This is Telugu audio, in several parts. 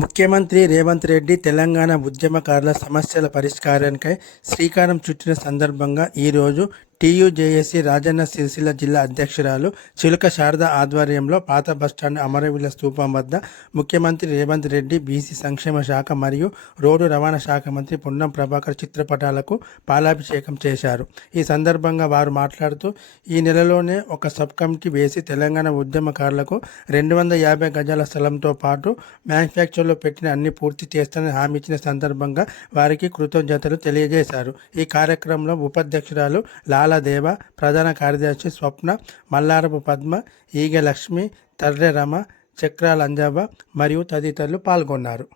ముఖ్యమంత్రి రేవంత్ రెడ్డి తెలంగాణ ఉద్యమకారుల సమస్యల పరిష్కారానికై శ్రీకారం చుట్టిన సందర్భంగా ఈరోజు టీయూజేఏసీ రాజన్న సిరిసిల్ల జిల్లా అధ్యక్షురాలు చిలుక శారద ఆధ్వర్యంలో పాత బస్టాండ్ అమరవీరుల స్తూపం వద్ద ముఖ్యమంత్రి రేవంత్ రెడ్డి, బీసీ సంక్షేమ శాఖ మరియు రోడ్డు రవాణా శాఖ మంత్రి పొన్నం ప్రభాకర్ చిత్రపటాలకు పాలాభిషేకం చేశారు. ఈ సందర్భంగా వారు మాట్లాడుతూ, ఈ నెలలోనే ఒక సబ్ కమిటీ వేసి తెలంగాణ ఉద్యమకారులకు 250 గజాల స్థలంతో పాటు మ్యానుఫ్యాక్చర్లో పెట్టిన అన్ని పూర్తి చేస్తానని హామీ ఇచ్చిన సందర్భంగా వారికి కృతజ్ఞతలు తెలియజేశారు. ఈ కార్యక్రమంలో ఉపాధ్యక్షురాలు లాలదేవ, ప్రధాన కార్యదర్శి స్వప్న, మల్లారపు పద్మ, ఈగ లక్ష్మి, తర్రె రమ, చక్రాల అంజవ్వ మరియు తదితరులు పాల్గొన్నారు.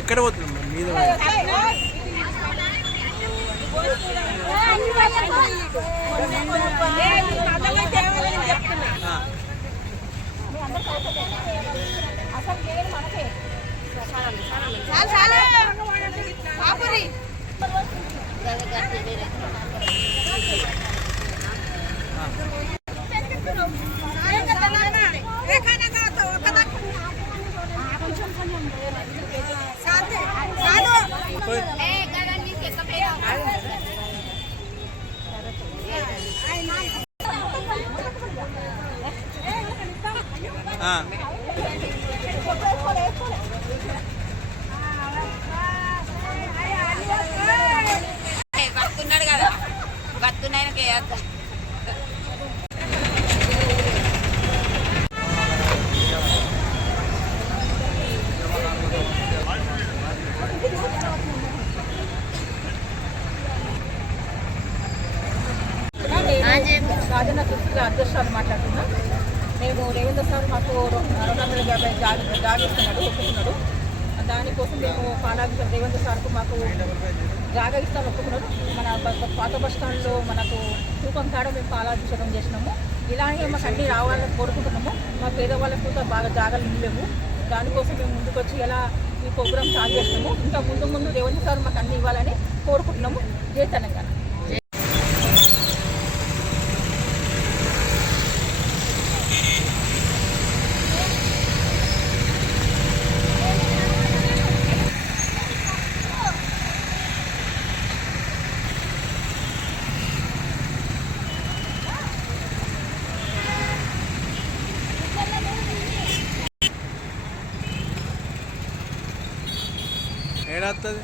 ఎక్కడ పోతున్నాం మీద బతున్నాడు కదా బతున్నాయనకి రాజన్న సిరిసిల్ల అధ్యక్షురాలు మాట్లాడుతున్నా. మేము రేవంత్ సార్ మాకు 250 జాగిస్తున్నాడు, ఒప్పుకున్నాడు. దానికోసం మేము పాలాభిషేకం రేవంత్ సార్కు మాకు జాగా ఇస్తాను ఒప్పుకున్నాడు. మన పాత బస్ స్టాండ్లో మనకు తూకం కాడ మేము పాలాభిషేకం చేసినాము. ఇలాగే మాకు అన్నీ రావాలని కోరుకుంటున్నాము. మా పేదవాళ్ళకు కూడా బాగా జాగాలు లేవు. దానికోసం మేము ముందుకొచ్చి ఎలా ఈ ప్రోగ్రాం స్టార్ట్ చేసినాము. ఇంకా ముందు రేవంత్ సార్ మాకు అన్నీ ఇవ్వాలని కోరుకుంటున్నాము. జై తెలంగాణ. ఏడాది